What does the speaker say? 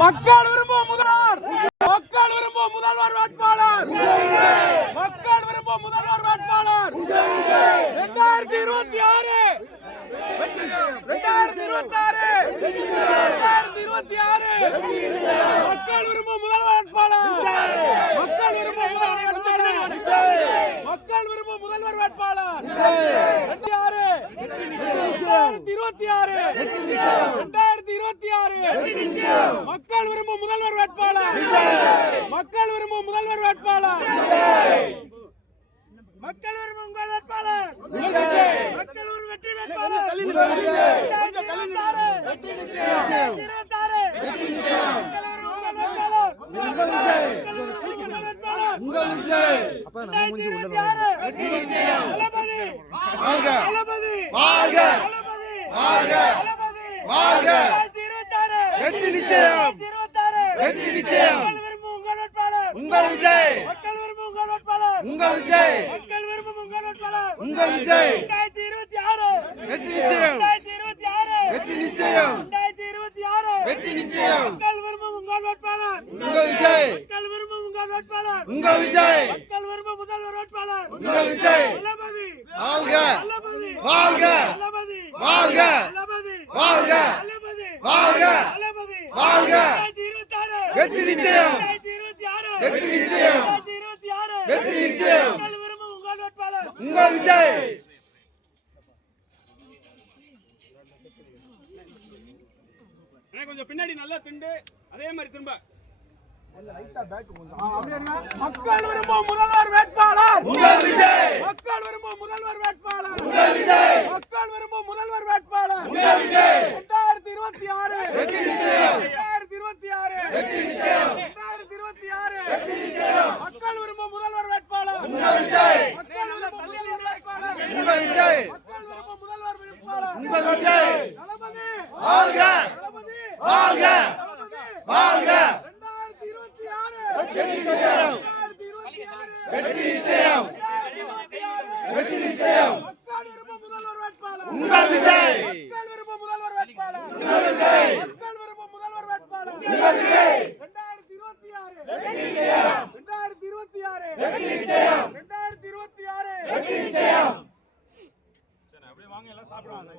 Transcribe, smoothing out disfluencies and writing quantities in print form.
மக்கள் விரும்பும் முதல்வர், மக்கள் விரும்பும் முதல்வர் வேட்பாளர், மக்கள் விரும்பும் முதல்வர் வேட்பாளர் 2026 மக்கள் விரும்பும் முதல்வர் வேட்பாளர், மக்கள் விரும்பும் முதல்வர் வேட்பாளர், மக்கள் விரும்பும் முதல்வர் வேட்பாளர் 2026 மக்கள் விரும்பும் முதல்வர் வேட்பாளர், மக்கள் விரும்பும் முதல்வர் வேட்பாளர், மக்கள் விரும்பும் உங்கள் வேட்பாளர், மக்கள் ஒரு வெற்றி வேட்பாளர் 2026 கொஞ்சம் பின்னாடி நல்லா திண்டு அதே மாதிரி திரும்ப மக்கள் விரும்பும் முதல்வர் வேட்பாளர் உங்கள் விஜய், மக்கள் விரும்பும் முதல்வர் வேட்பாளர் உங்கள் விஜய், மக்கள் விரும்பும் முதல்வர் வேட்பாளர் உங்கள் விஜய் 2026 வெற்றி நிச்சயம், 2026 வெற்றி நிச்சயம், 2026 வெற்றி நிச்சயம், மக்கள் விரும்பும் முதல்வர் வேட்பாளர் உங்கள் விஜய், மக்கள் விரும்பும் முதல்வர் வேட்பாளர் உங்கள் விஜய், மக்கள் விரும்பும் முதல்வர் வேட்பாளர் உங்கள் விஜய், தளபதி வாழ்க, தளபதி வாழ்க, வாழ்க 2026 வெற்றி நிச்சயம், வெற்றி நிச்சயம், மக்கள் விரும்பும் முதல்வர் வேட்பாளர் உங்கள் விஜய், மக்கள் விரும்பும் முதல்வர் வேட்பாளர் உங்கள் விஜய், மக்கள் விரும்பும் முதல்வர் வேட்பாளர் உங்கள் விஜய் 2026 வெற்றி நிச்சயம், 2026 வெற்றி நிச்சயம், 2026 வெற்றி நிச்சயம். சரி அப்படியே வாங்க எல்லாம் சாப்பிடுவாங்க.